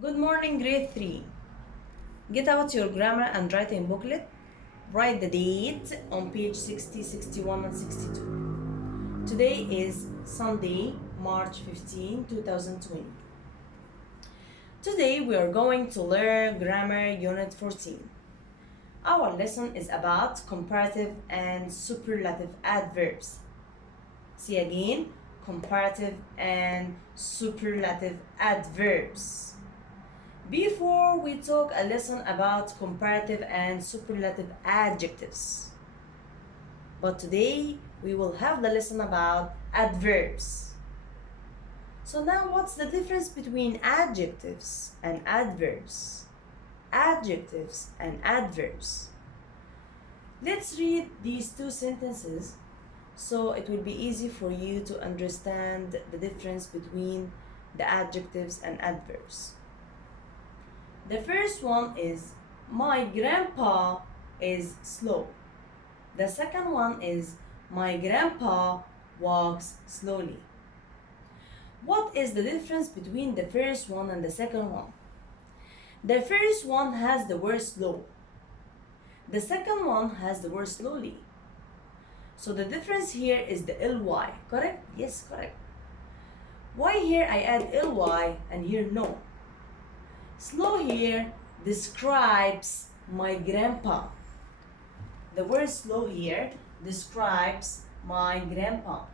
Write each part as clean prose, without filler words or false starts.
Good morning, grade 3. Get out your grammar and writing booklet. Write the date on page 60, 61, and 62. Today is Sunday, March 15, 2020. Today we are going to learn Grammar Unit 14. Our lesson is about comparative and superlative adverbs. See again, comparative and superlative adverbs. Before we talk a lesson about comparative and superlative adjectives. But today we will have the lesson about adverbs. So now what's the difference between adjectives and adverbs? Adjectives and adverbs. Let's read these two sentences so it will be easy for you to understand the difference between the adjectives and adverbs. The first one is, my grandpa is slow. The second one is, my grandpa walks slowly. What is the difference between the first one and the second one? The first one has the word slow. The second one has the word slowly. So the difference here is the ly, correct? Yes, correct. Why here I add ly and here no? Slow here describes my grandpa. The word slow here describes my grandpa.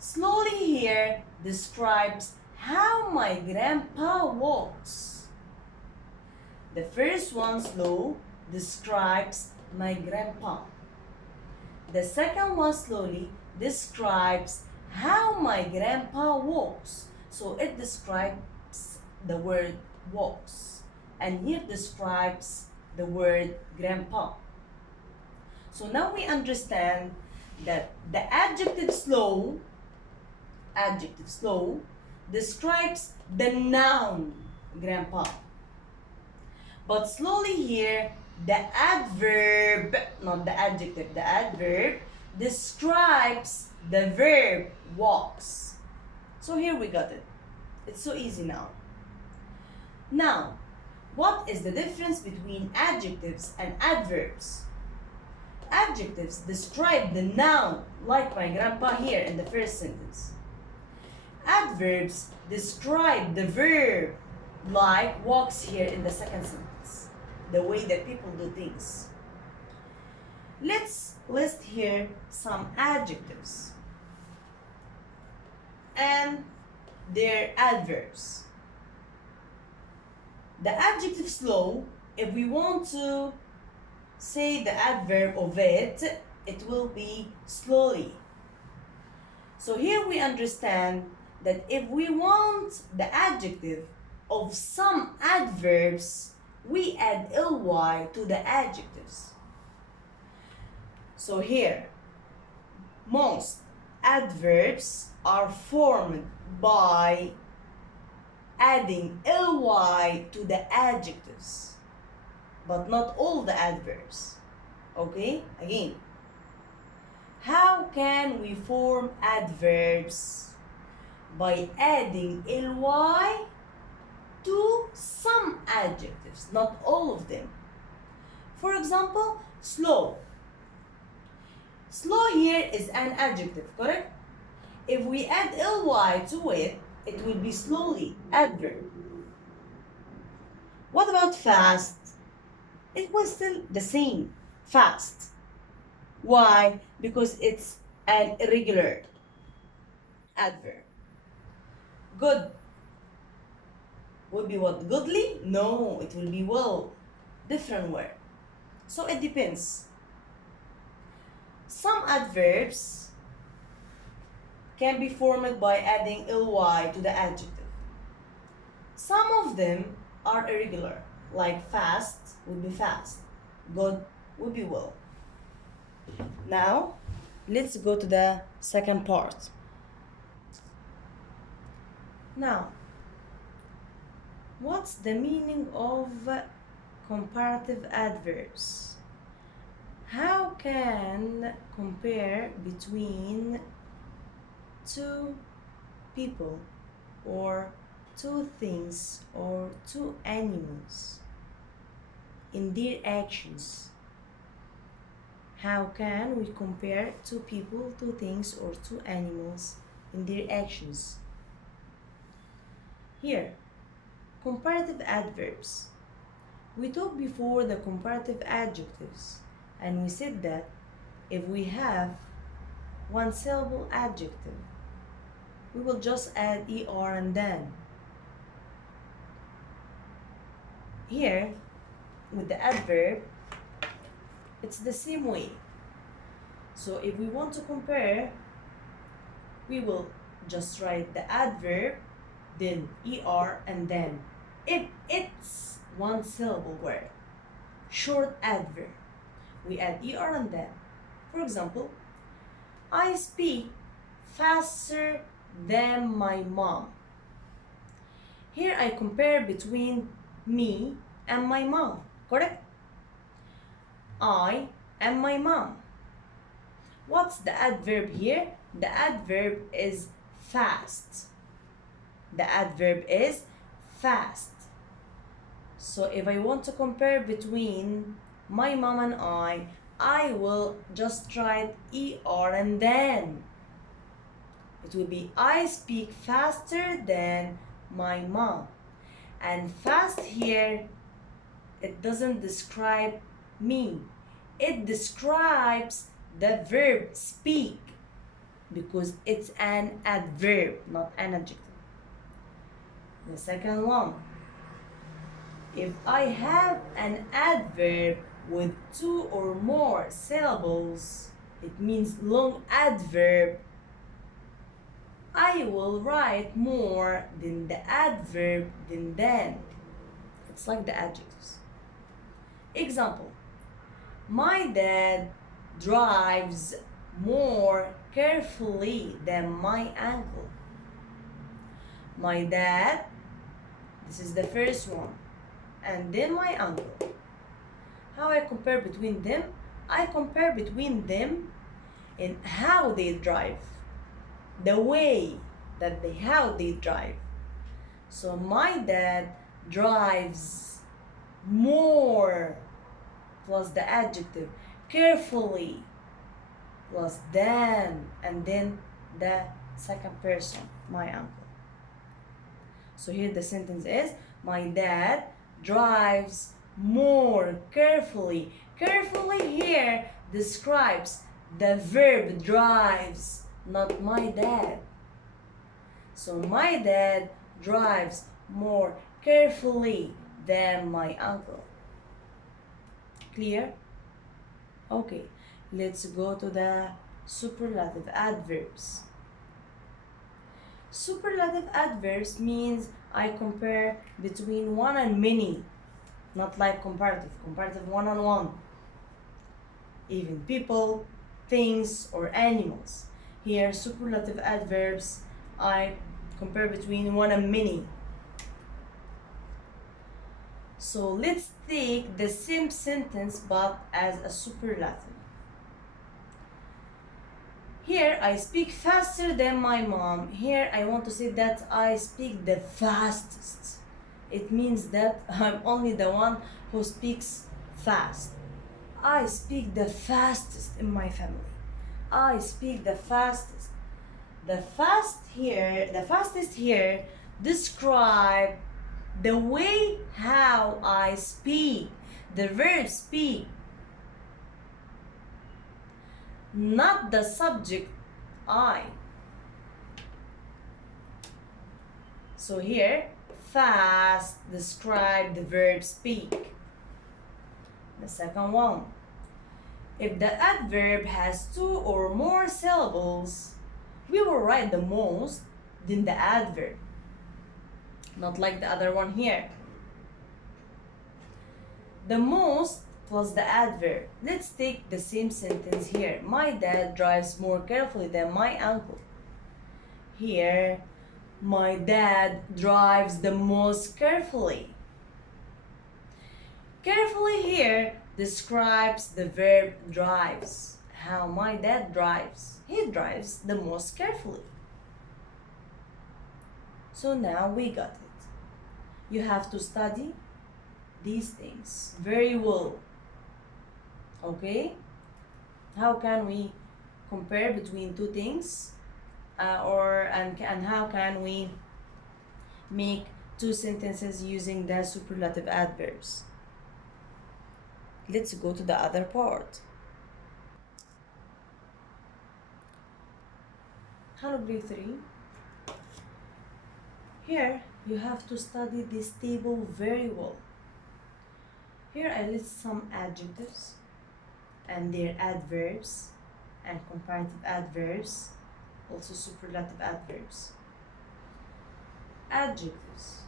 Slowly here describes how my grandpa walks. The first one, slow, describes my grandpa. The second one, slowly, describes how my grandpa walks. So it describes the word walks, and here describes the word grandpa. So now we understand that the adjective slow describes the noun grandpa, but slowly here the adverb, not the adjective, the adverb describes the verb walks. So here we got it. It's so easy now. Now, what is the difference between adjectives and adverbs? Adjectives describe the noun, like my grandpa here in the first sentence. Adverbs describe the verb, like walks here in the second sentence, the way that people do things. Let's list here some adjectives and their adverbs. The adjective slow, if we want to say the adverb of it, it will be slowly. So here we understand that if we want the adjective of some adverbs, we add ly to the adjectives. So here, most adverbs are formed by adding ly to the adjectives, but not all the adverbs. Okay, again, how can we form adverbs? By adding ly to some adjectives, not all of them. For example, slow. Slow here is an adjective, correct? If we add ly to it, it will be slowly, adverb. What about fast? It was still the same, fast. Why? Because it's an irregular adverb. Good would be what? Goodly? No, it will be well. Different word. So it depends. Some adverbs can be formed by adding ly to the adjective. Some of them are irregular, like fast would be fast, good would be well. Now, let's go to the second part. Now, what's the meaning of comparative adverbs? How can compare between two people or two things or two animals in their actions. How can we compare two people, two things, or two animals in their actions? Here, comparative adverbs. We talked before the comparative adjectives, and we said that if we have one syllable adjective, we will just add er and then. Here, with the adverb, it's the same way. So if we want to compare, we will just write the adverb, then er, and then if it's one syllable word, short adverb, we add er and then. For example, I speak faster than my mom. Here I compare between me and my mom, correct? I and my mom. What's the adverb here? The adverb is fast. The adverb is fast. So if I want to compare between my mom and I will just write er and then. It will be I speak faster than my mom. And fast here, it doesn't describe me. It describes the verb speak because it's an adverb, not an adjective. The second one, if I have an adverb with two or more syllables, it means long adverb, I will write more than the adverb than. It's like the adjectives. Example, my dad drives more carefully than my uncle. My dad, this is the first one, and then my uncle. How I compare between them? I compare between them in how they drive, the way that how they drive. So my dad drives more plus the adjective, carefully plus than, and then the second person, my uncle. So here the sentence is, my dad drives more carefully. Carefully here describes the verb drives, not my dad. So my dad drives more carefully than my uncle. Clear? Okay, let's go to the superlative adverbs. Superlative adverbs means I compare between one and many, not like comparative. Comparative one on one. Even people, things, or animals. Here, superlative adverbs, I compare between one and many. So let's take the same sentence but as a superlative. Here, I speak faster than my mom. Here, I want to say that I speak the fastest. It means that I'm only the one who speaks fast. I speak the fastest in my family. I speak the fastest. The fastest here describe the way how I speak, the verb speak, not the subject I. So here, fast describe the verb speak. The second one, if the adverb has two or more syllables, we will write the most, then the adverb. Not like the other one here. The most plus the adverb. Let's take the same sentence here. My dad drives more carefully than my uncle. Here, my dad drives the most carefully. Carefully here describes the verb drives. How my dad drives. He drives the most carefully. So now we got it. you have to study these things very well. Okay? How can we compare between two things? And how can we make two sentences using the superlative adverbs? Let's go to the other part. Hello, grade 3. Here you have to study this table very well. Here I list some adjectives and their adverbs and comparative adverbs, also superlative adverbs. Adjectives.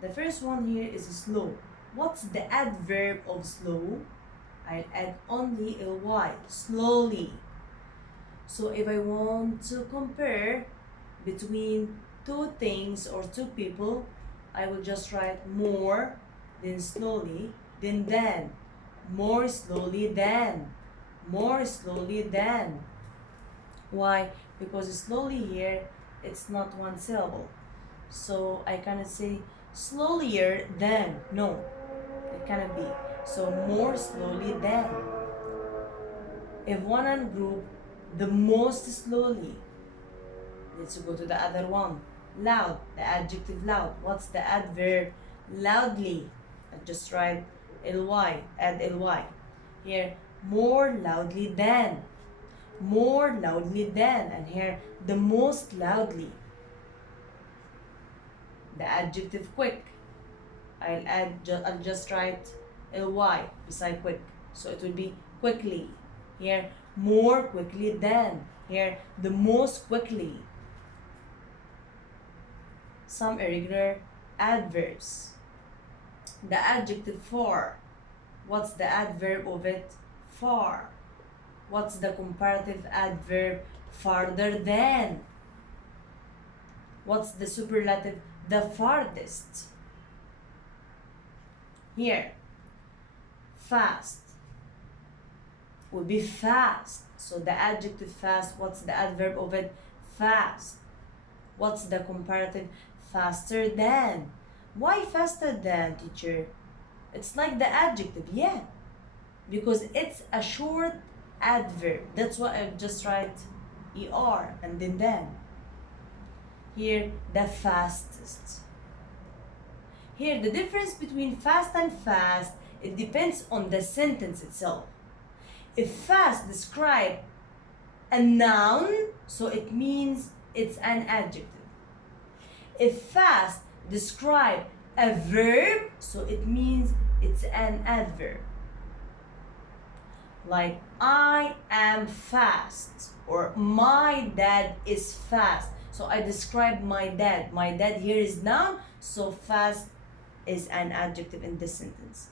The first one here is slow. What's the adverb of slow? I'll add only a y, slowly. So if I want to compare between two things or two people, I will just write more, then slowly, then than. More slowly than. More slowly than. Why? Because slowly here, it's not one syllable. So I cannot say slowlier than. No, it cannot be. So more slowly than. If one and group, the most slowly. Let's go to the other one. Loud, the adjective loud. What's the adverb? Loudly. I just write ly, add ly. Here, more loudly than. More loudly than. And here, the most loudly. The adjective quick. I'll just write ly beside quick. So it will be quickly. Here, more quickly than. Here, the most quickly. Some irregular adverbs. The adjective far. What's the adverb of it? Far. What's the comparative adverb? Farther than. What's the superlative? The farthest. Here, fast would be fast. So the adjective fast, what's the adverb of it? Fast. What's the comparative? Faster than. Why faster than, teacher? It's like the adjective, yeah. Because it's a short adverb. That's why I just write er and then. Here, the fastest. Here, the difference between fast and fast, it depends on the sentence itself. If fast describe a noun, so it means it's an adjective. If fast describe a verb, so it means it's an adverb. Like, I am fast, or my dad is fast. So I describe my dad. My dad here is noun, so fast is an adjective in this sentence.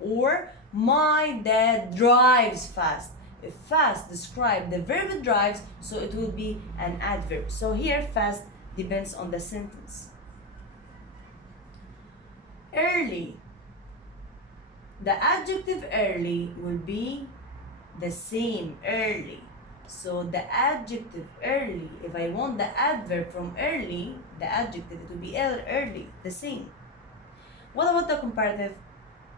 Or, my dad drives fast. If fast describe the verb drives, so it will be an adverb. So here, fast depends on the sentence. Early. The adjective early will be the same, early. So the adjective early, if I want the adverb from early, the adjective, it will be early, the same. What about the comparative?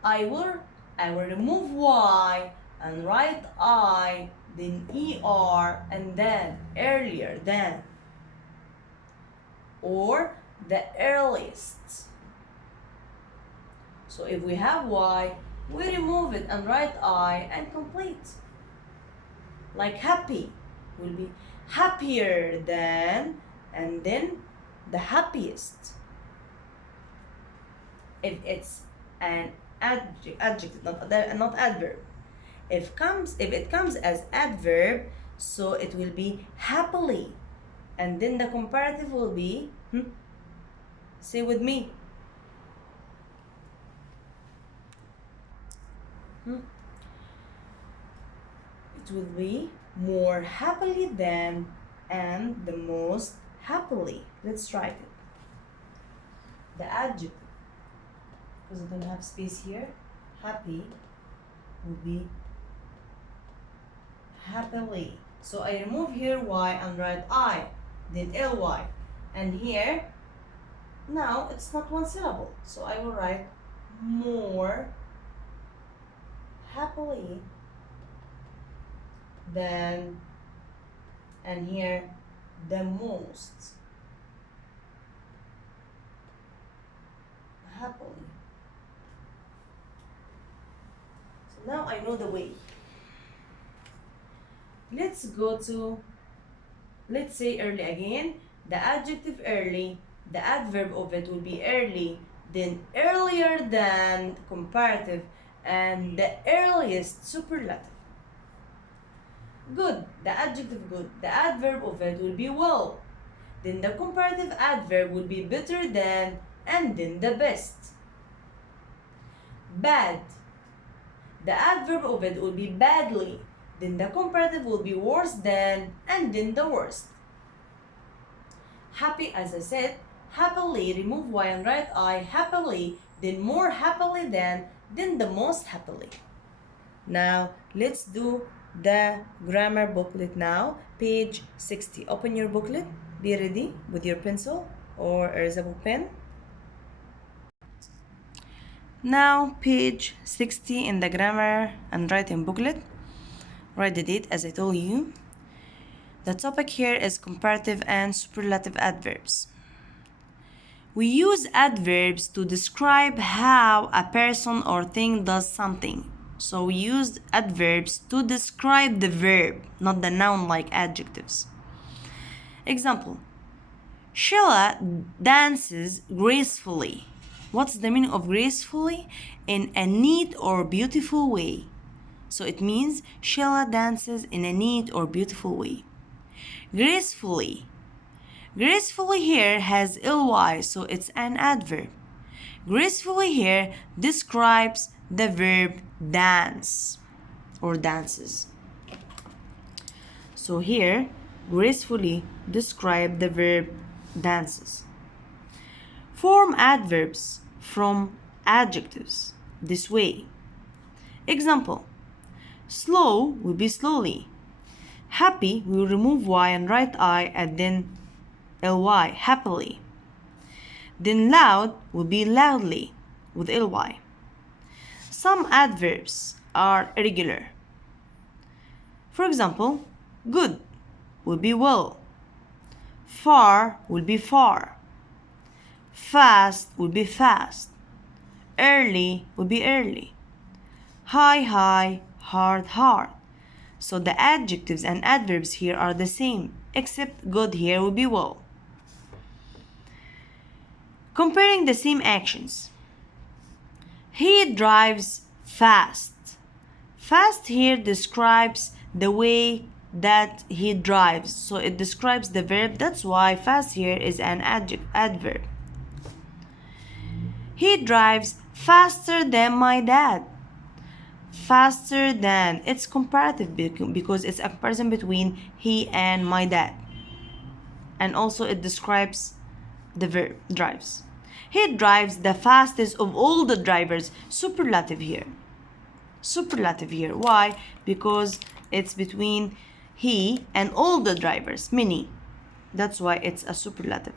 I will remove y and write I, then er, and then earlier than. Or the earliest. So if we have y, we remove it and write I and complete. Like happy will be happier than, and then the happiest. If it's an adjective, not adverb. If it comes as adverb, so it will be happily, and then the comparative will be say with me. It will be more happily than and the most happily. Let's write it. The adjective, because I don't have space here, happy will be happily. So I remove here y and write I, then ly. And here Now it's not one syllable, so I will write more happily than, and here the most happily. So now I know the way. Let's go to, let's say early again. The adjective early, the adverb of it will be early, then earlier than comparative, and the earliest superlative. Good, the adjective good, the adverb of it will be well, then the comparative adverb will be better than, and then the best. Bad, the adverb of it will be badly, then the comparative will be worse than, and then the worst. Happy, as I said, happily, remove Y and write I, happily, then more happily than, then the most happily. Now let's do the grammar booklet now, page 60. Open your booklet, be ready with your pencil or erasable pen. Now page 60 in the grammar and writing booklet. Write the date as I told you. The topic here is comparative and superlative adverbs. We use adverbs to describe how a person or thing does something. So we use adverbs to describe the verb, not the noun like adjectives. Example, Sheila dances gracefully. What's the meaning of gracefully? In a neat or beautiful way. So it means Sheila dances in a neat or beautiful way. Gracefully. Gracefully here has ly, so it's an adverb. Gracefully here describes the verb dance or dances. So here, gracefully describe the verb dances. Form adverbs from adjectives this way. Example, slow will be slowly. Happy, we will remove Y and write I and then ly, happily. Then loud will be loudly with ly. Some adverbs are irregular. For example, good will be well. Far will be far. Fast will be fast. Early will be early. High, high, hard, hard. So the adjectives and adverbs here are the same, except good here will be well. Comparing the same actions. He drives fast. Fast here describes the way that he drives. So it describes the verb. That's why fast here is an adverb. He drives faster than my dad. Faster than, it's comparative because it's a comparison between he and my dad. And also it describes the verb drives. He drives the fastest of all the drivers. Superlative here. Superlative here. Why? Because it's between he and all the drivers, many. That's why it's a superlative.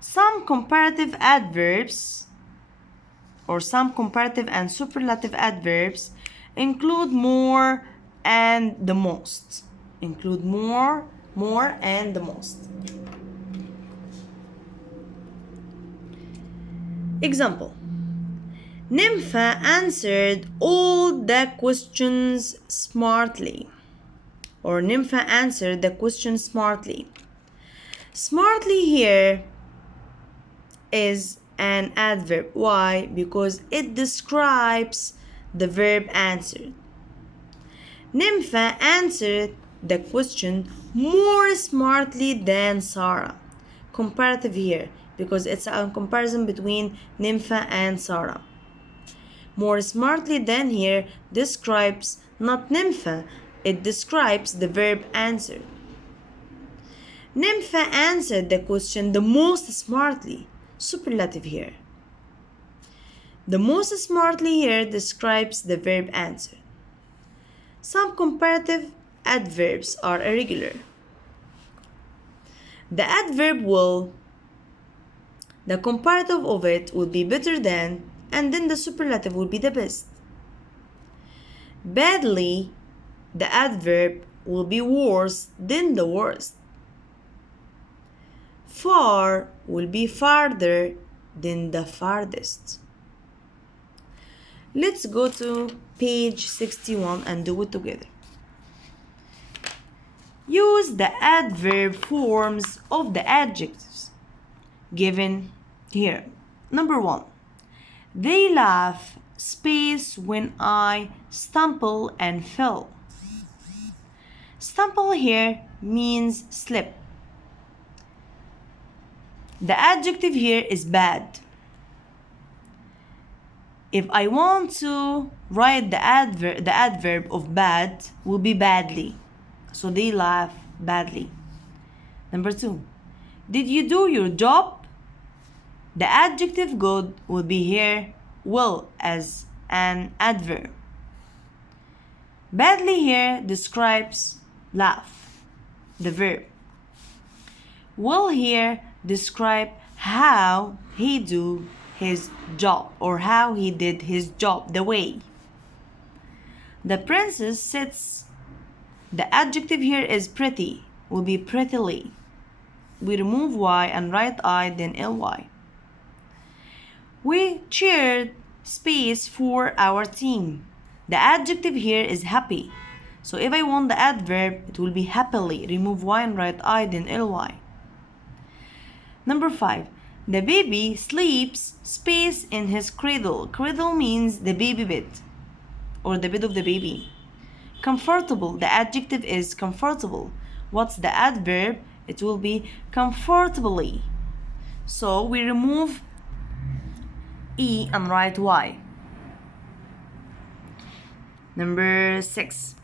Some comparative adverbs or some comparative and superlative adverbs include more and the most. Include more, and the most. Example, Nympha answered all the questions smartly. Or Nympha answered the question smartly. Smartly here is an adverb. Why? Because it describes the verb answered. Nympha answered the question more smartly than Sarah. Comparative here because it's a comparison between Nympha and Sarah. More smartly than here describes not Nympha, it describes the verb answered. Nympha answered the question the most smartly. Superlative here. The most smartly here describes the verb answered. Some comparative adverbs are irregular. The adverb will, the comparative of it will be better than, and then the superlative will be the best. Badly, the adverb will be worse than the worst. Far will be farther than the farthest. Let's go to page 61 and do it together. Use the adverb forms of the adjectives given here. Number 1. They laugh space when I stumble and fell. Stumble here means slip. The adjective here is bad. If I want to write the adverb of bad will be badly. So they laugh badly. Number 2. Did you do your job? The adjective good will be here will as an adverb. Badly here describes laugh, the verb. Will here describe how he do his job or how he did his job, the way. The princess sits. The adjective here is pretty, will be prettily. We remove y and write I, then ly. We cheered space for our team. The adjective here is happy. So if I want the adverb, it will be happily. Remove y and write I, then ly. Number 5. The baby sleeps space in his cradle. Cradle means the baby bed or the bed of the baby. Comfortable. The adjective is comfortable. What's the adverb? It will be comfortably. So we remove E and write Y. Number 6.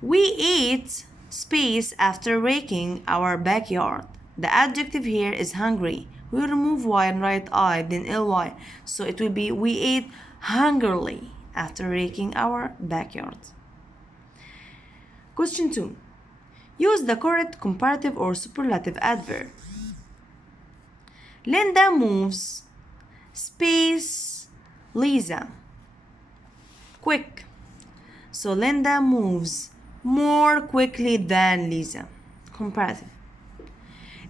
We ate space after raking our backyard. The adjective here is hungry. We remove Y and write I, then ly. So it will be we ate hungrily after raking our backyard. Question 2. Use the correct comparative or superlative adverb. Linda moves space Lisa. Quick. So Linda moves more quickly than Lisa. Comparative.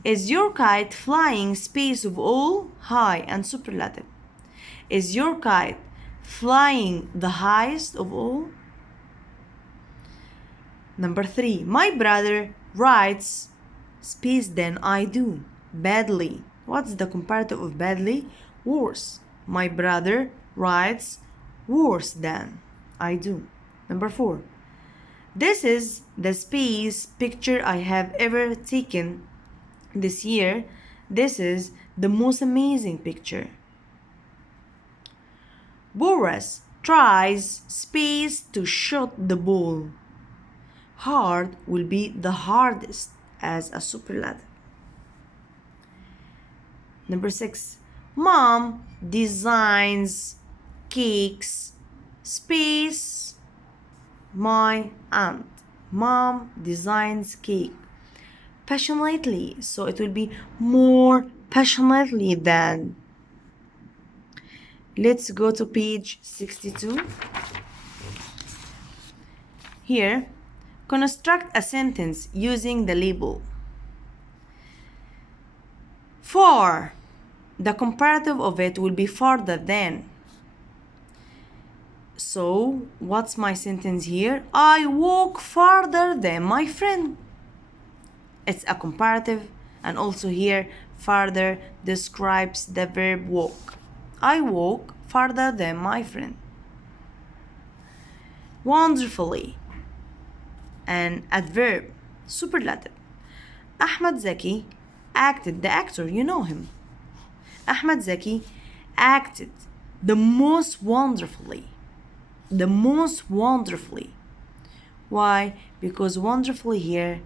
Is your kite flying space of all? High and superlative. Is your kite flying the highest of all? Number 3. My brother writes space than I do. Badly. What's the comparative of badly? Worse. My brother writes worse than I do. Number 4. This is the space picture I have ever taken this year. This is the most amazing picture. Boris tries space to shoot the ball. Hard will be the hardest as a superlative. Number 6. Mom designs cakes space my aunt. Mom designs cake passionately. So it will be more passionately than. Let's go to page 62. Here, construct a sentence using the label. For, the comparative of it will be farther than. So, what's my sentence here? I walk farther than my friend. It's a comparative, and also here, farther describes the verb walk. I walk farther than my friend. Wonderfully. An adverb, superlative. Ahmed Zaki acted, the actor, you know him. Ahmed Zaki acted the most wonderfully. The most wonderfully. Why? Because wonderfully here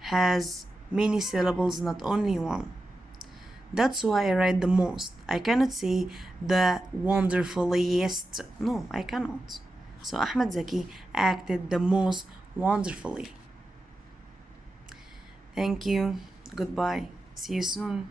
has many syllables, not only one. That's why I write the most. I cannot say the wonderfuliest. No, I cannot. So Ahmed Zaki acted the most wonderfully. Thank you. Goodbye. See you soon.